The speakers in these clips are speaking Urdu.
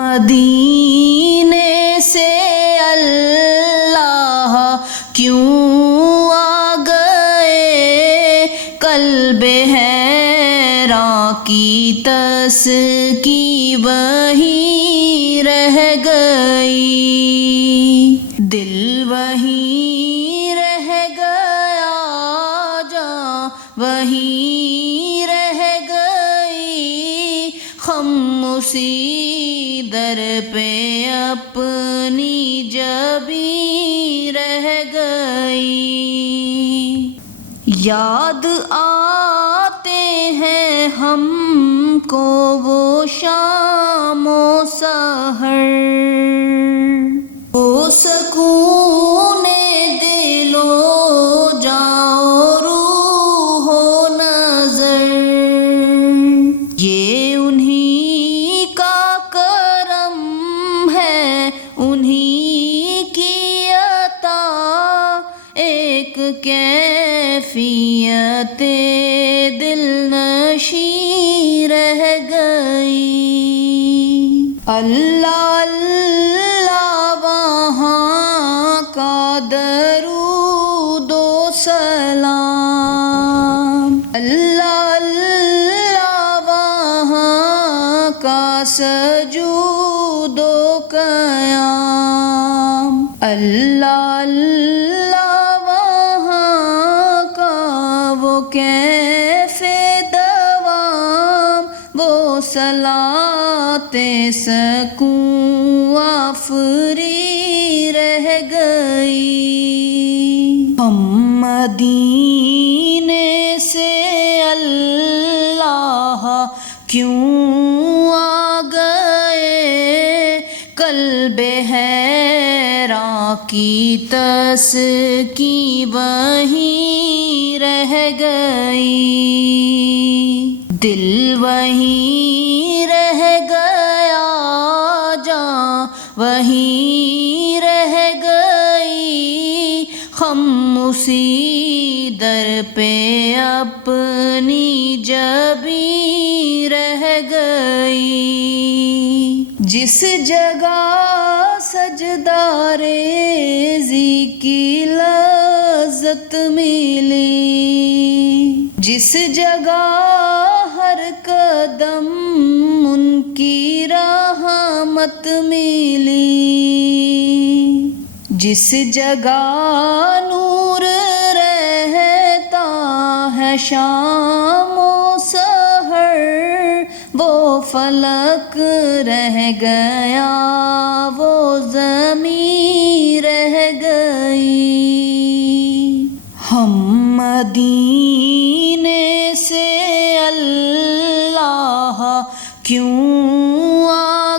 مدینے سے اللہ کیوں آ گئے، قلب حیراں کی تسکی وہیں رہ گئی، دل وہیں رہ گیا، جاں وہیں رہ گئی، خم اسی در پہ اپنی جبیں رہ گئی۔ یاد آتے ہیں ہم کو وہ شام و سحر، وہ سکون دل و جاں و روح و نظر، یہ انہی کا کرم ہے، انہی کی عطا، ایک کیفیت دل نشیں رہ گئی۔ اللہ اللہ وہاں کا درود و سلام، اللہ اللہ وہاں کا سجود و قیام، اللہ اللہ وہاں کا وہ کیف دوام، وہ صلاۃ سکون آفری رہ گئی۔ ہم مدینے سے اللہ کیوں آ گئے، قلب حیراں کی تسکی وہیں رہ گئی، دل وہیں رہ گیا، جاں وہیں رہ گئی، خم اسی در پہ اپنی جبیں رہ گئی۔ جس جگہ سجدہ ریزی کی لذت ملی، جس جگہ ہر قدم ان کی رحمت ملی، جس جگہ نور رہتا ہے شام و سحر، وہ فلک رہ گیا، وہ زمین رہ گئی۔ ہم مدینے سے اللہ کیوں آ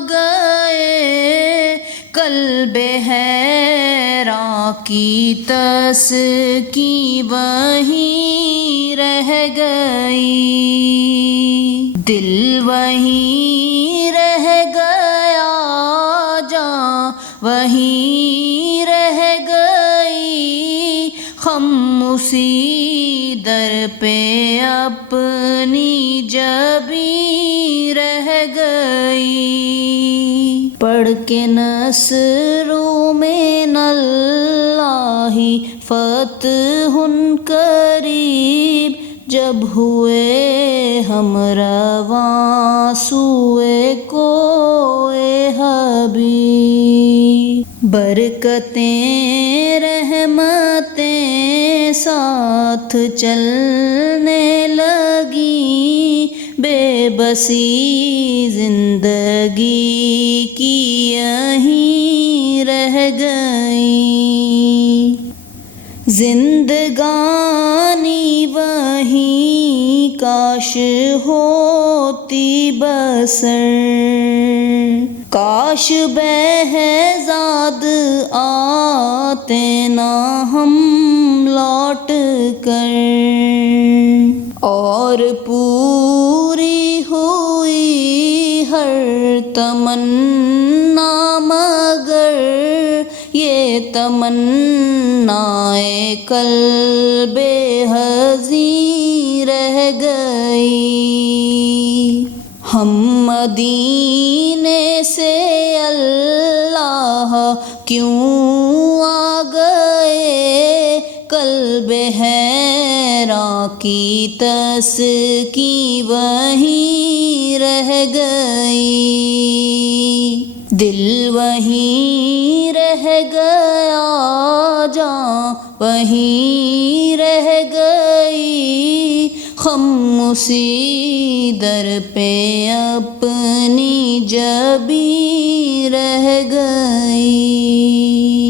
گئے، قلب حیراں کی تسکی وہیں رہ گئی، دل وہیں رہ گیا، جاں وہیں رہ گئی، خم اسی در پہ اپنی جبیں رہ گئی۔ پڑھ کے نصروں من اللہ فتح قریب، جب ہوئے ہم رواں سوئے کوئے حبیب، برکتیں رحمتیں ساتھ چلنے لگی، بے بسی زندگی کی یہیں رہ گئی، زندگانی وہیں کاش ہوتی بسر، کاش بہزاد آتے نہ ہم لوٹ کر، اور پوری ہوئی ہر تمنا، مگر یہ تمنا قلب حزین رہ گئی۔ ہم مدینے سے کیوں آ گئے قلب حیراں کی تسکین وہیں رہ گئی، دل وہیں رہ گیا، جاں وہیں رہ گئی، خاموشی در پہ اپنی جبیں رہ گئی۔